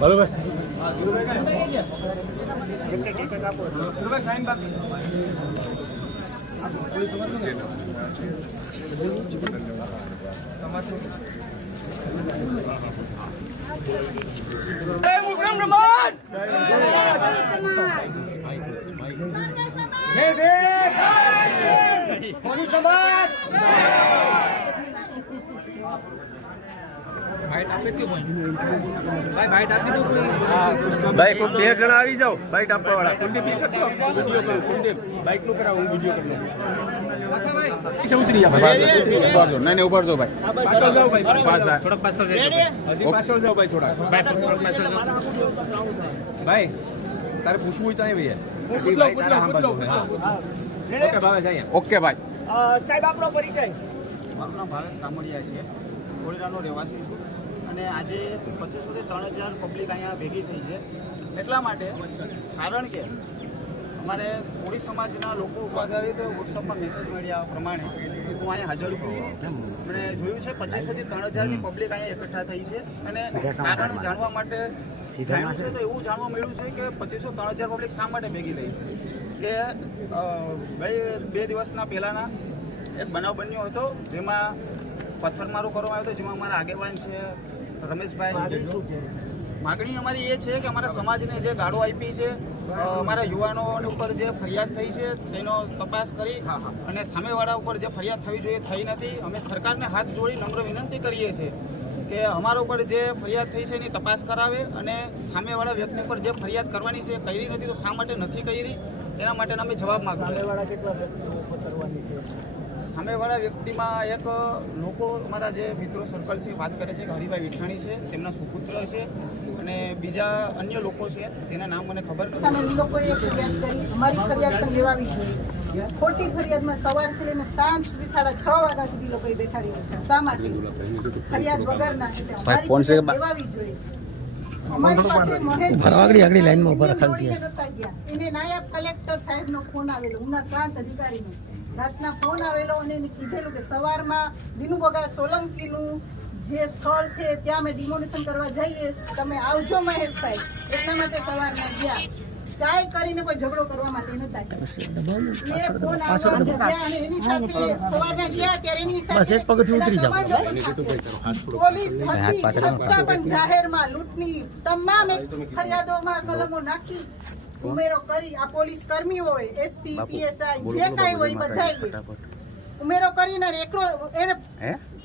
Hello भाई समाज બરોબર ભાઈ કોઈ. બે જણા આવી જાઓ. બાઈટ આપવા વાળા કુલદીપ વીડિયો કરું કુલદીપ. બાઈકનું કરાવો હું વીડિયો કરી ભાઈ. પાછળ જાઓ ભાઈ. પાછા. થોડાક પાછળ હજી પાછળ જાઓ ભાઈ થોડાક. ભાઈ તારે પૂછવું હોય તો અહીં ભાઈ. ઓકે ભાઈ. સાહેબ આપણો પરિચય. મારું નામ ભાવેશ કામડિયા છે. કોળીરાનો રહેવાસી છું. અને આજે પચીસોથી ત્રણ હજાર પબ્લિક અહીંયા ભેગી થઈ છે. એટલા માટે કારણ કે અમારે કોળી સમાજના લોકો આધારિત વોટ્સઅપમાં મેસેજ મળ્યા પ્રમાણે હું અહીંયા હાજર છું. અને જોયું છે પચીસોથી ત્રણ હજારની પબ્લિક અહીંયા એકઠા થઈ છે. અને કારણ જાણવા માટે જાણ્યું છે તો એવું જાણવા મળ્યું છે કે પચીસો ત્રણ હજાર પબ્લિક શા માટે ભેગી થઈ છે? કે બે દિવસના પહેલાંના એક બનાવ બન્યો હતો જેમાં પથ્થરમારો કરવામાં આવ્યો હતો જેમાં અમારા આગેવાન છે રમેશભાઈ માગણી અમારી એ છે કે અમારા સમાજને જે ગાળો આપી છે અમારા યુવાનો ઉપર જે ફરિયાદ થઈ છે તેનો તપાસ કરી અને સામેવાળા ઉપર જે ફરિયાદ થવી જોઈએ થઈ નથી. અમે સરકારને હાથ જોડી નમ્ર વિનંતી કરીએ છીએ. કે અમારા ઉપર જે ફરિયાદ થઈ છે એની તપાસ કરાવે અને સામેવાળા વ્યક્તિ ઉપર જે ફરિયાદ કરવાની છે કરી નથી તો શા માટે નથી કરી? એના માટે અમે જવાબ માંગીએ. સામેવાળા વ્યક્તિમાં એક લોકો અમારા જે મિત્રો સર્કલ છે વાત કરે છે કે હરિભાઈ વિઠાણી છે તેમના સુપુત્ર છે અને બીજા અન્ય લોકો છે તેના નામ મને ખબર નથી. ખોટી ફરિયાદમાં સવારથી લઈને સાંજ સુધી સાડા છ વાગ્યા સુધી લોકો બેઠાડી રાખ્યા શા માટે? ફરિયાદ વગરના એટલે લેવાવી જોઈએ. અમારી પાસે મહેશ આગળ આગળ લાઈનમાં ઊભા એમને રખાવી દોડીને નતા ગયા. એને નાયબ કલેક્ટર સાહેબનો ફોન આવેલો ઉના પ્રાંત અધિકારીનો. રાતના ફોન આવેલો અને એને કીધેલું કે સવારમાં દિનુબગા સોલંકીનું જે સ્થળ છે ત્યાં અમે ડિમોનેશન કરવા જઈએ. તમે આવજો મહેશભાઈ. એટલા માટે સવારમાં ગયા. ચાય કરીને કોઈ ઝઘડો કરવા માટે નતા એ ફોન આવ્યો અને એની સાથે સવારના ગયા ત્યારે એની સાથે બસ એક પગથિયું ઉતરી જાઓ. એના કમાન્ડો પણ સાથે. પોલીસ હતી છતાં પણ જાહેરમાં લૂંટની તમામ ફરિયાદોમાં કલમો નાખી ઉમેરો કરી. આ પોલીસ કર્મીઓ હોય એસપી પીએસઆઈ જે કાંઈ હોય બધાએ. ઉમેરો કરીને એકરો એને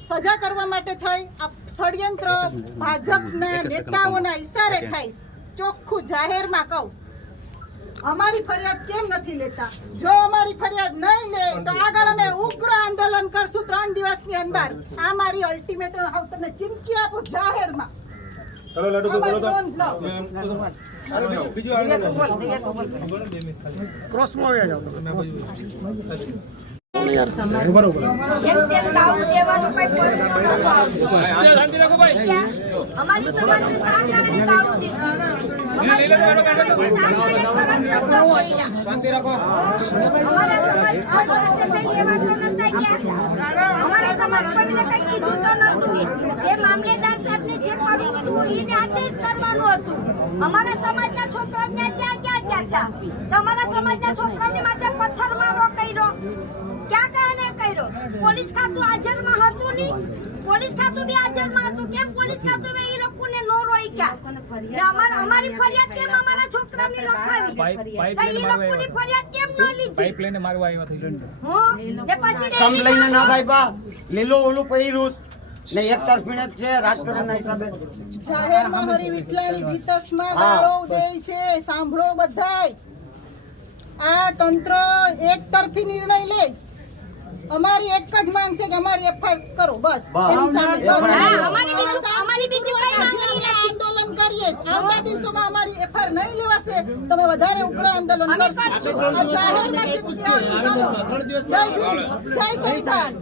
સજા કરવા માટે થઈ. આ ષડયંત્ર ભાજપના નેતાઓના ઈશારે થાય. ચોખ્ખું જાહેરમાં કહું. અમારી ફરિયાદ કેમ નથી લેતા? જો અમારી ફરિયાદ નહીં લે તો આગળ અમે ઉગ્ર આંદોલન કરશું ત્રણ દિવસની અંદર. આ મારી અલ્ટિમેટ હું તમને ચીમકી આપું જાહેરમાં. અમારી નોંધ લો. ક્રોસમાં આવ્યા ક્રોસમાં. તેમ અમારી સમાજ ગયા. કોઈને કઈ કરવાનું હતું અમારા સમાજના છોકરાઓને ત્યાં ક્યાં ગયા સમાજના છોકરાઓની માથે પથ્થરમારો કર્યો ક્યાં કારણે કર્યો? પોલીસ ખાતું હાજરમાં હતું નહીં? પોલીસ ખાતું બી હાજરમાં હતું. કેમ પોલીસ ખાતું બી? એ લોકોને નો રોક્યા અમાર અમારી ફરિયાદ કેમ અમારા છોકરાની લખાવી? તો એ લોકોની ફરિયાદ કેમ ન લીધી? પાઇપ લઈને મારવા આવ્યા થઈ ને પછી કમ લઈને ના થાય બા. લીલો ઓલું પહેર્યું ને એક તરફી જ છે રાજકારણના હિસાબે. જાહેરમાં હરી વિઠલાની ભીતસમાં ગાળો દે છે. સાંભળો બધાય. આ તંત્ર એક તરફી નિર્ણય લે. અમારી એક જ માંગ છે કે અમારી એફઆઈઆર કરો બસ. એની સામે અમારી બીજું- અમારી બીજું કઈ હજી માંગણી આંદોલન કરીએ. આવતા દિવસોમાં અમારી એફઆઈઆર નહીં લેવાશે. તમે વધારે ઉગ્ર આંદોલન કરશો. જાહેરમાં ચીમકી આપો. ચાલો. જય ભીમ. જય સંવિધાન.